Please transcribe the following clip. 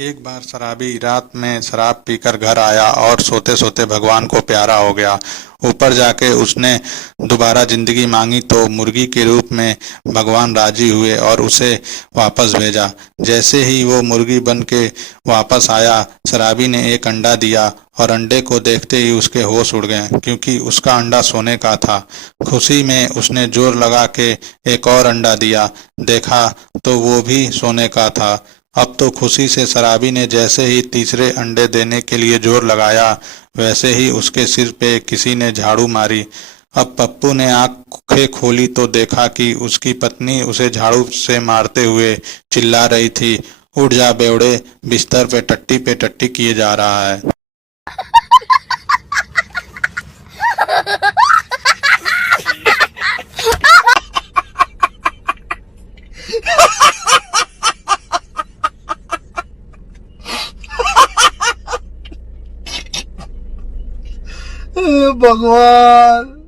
एक बार शराबी रात में शराब पीकर घर आया और सोते सोते भगवान को प्यारा हो गया। ऊपर जाके उसने दोबारा जिंदगी मांगी तो मुर्गी के रूप में भगवान राजी हुए और उसे वापस भेजा। जैसे ही वो मुर्गी बन के वापस आया, शराबी ने एक अंडा दिया और अंडे को देखते ही उसके होश उड़ गए, क्योंकि उसका अंडा सोने का था। खुशी में उसने जोर लगा के एक और अंडा दिया, देखा तो वो भी सोने का था। अब तो खुशी से शराबी ने जैसे ही तीसरे अंडे देने के लिए जोर लगाया, वैसे ही उसके सिर पे किसी ने झाड़ू मारी। अब पप्पू ने आंखें खोली तो देखा कि उसकी पत्नी उसे झाड़ू से मारते हुए चिल्ला रही थी, उठ जा बेवड़े, बिस्तर पे टट्टी किए जा रहा है। भगवान।